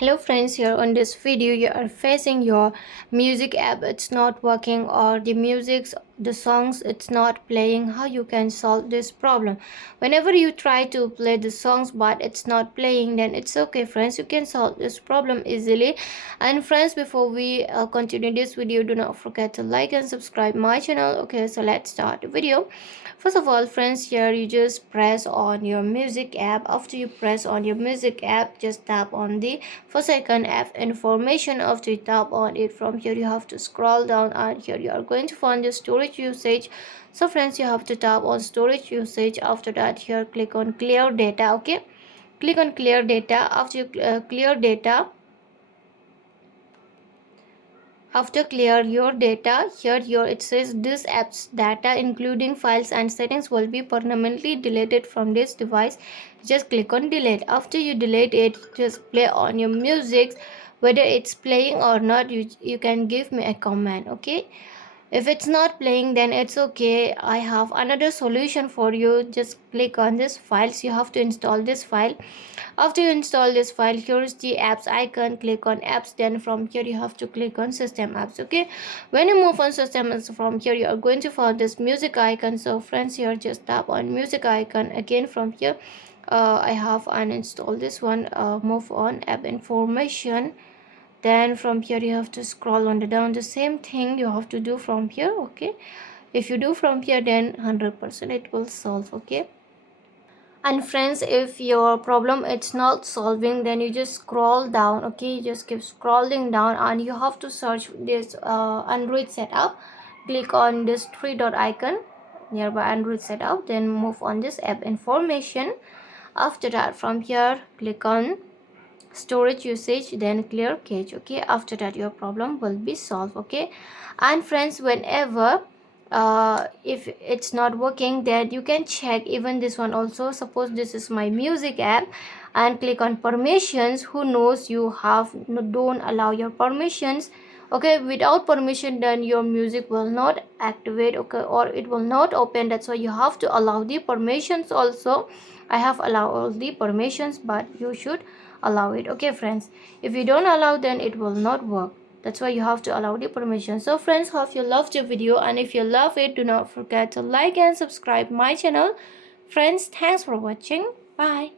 Hello friends, here on this video you are facing your music app it's not working, or the songs it's not playing. How you can solve this problem? Whenever you try to play the songs but it's not playing, then it's okay friends, you can solve this problem easily. And friends, before we continue this video, do not forget to like and subscribe my channel. Okay, so let's start the video. First of all friends, here you just press on your music app. After you press on your music app, just tap on the for second app information. After you tap on it, from here you have to scroll down, and here you are going to find the storage usage. So friends, you have to tap on storage usage. After that, here click on clear data. Okay, click on clear data. After you clear data, after clear your data, here it says this app's data including files and settings will be permanently deleted from this device. Just click on delete. After you delete it, just play on your music. Whether it's playing or not, you can give me a comment. Okay, if it's not playing, then it's okay. I have another solution for you. Just click on this files. You have to install this file. After you install this file, here's the apps icon. Click on apps. Then from here you have to click on system apps. Okay, when you move on system apps, from here you are going to find this music icon. So friends, here just tap on music icon. Again from here, I have uninstalled this one. Move on app information. Then from here you have to scroll on the down. The same thing you have to do from here. Okay, if you do from here, then 100% it will solve. Okay, and friends, if your problem it's not solving, then you just scroll down. Okay, you just keep scrolling down, and you have to search this Android setup. Click on this three dot icon nearby Android setup, then move on this app information. After that, from here click on storage usage, then clear cache. Okay, after that your problem will be solved. Okay, and friends, whenever if it's not working, then you can check even this one also. Suppose this is my music app, and click on permissions. Who knows, you have don't allow your permissions. Okay, without permission, then your music will not activate. Okay, or it will not open. That's why you have to allow the permissions also. I have allowed all the permissions, but you should allow it. Okay friends, if you don't allow, then it will not work. That's why you have to allow the permission. So friends, hope you loved the video, and if you love it, do not forget to like and subscribe my channel. Friends, thanks for watching. Bye.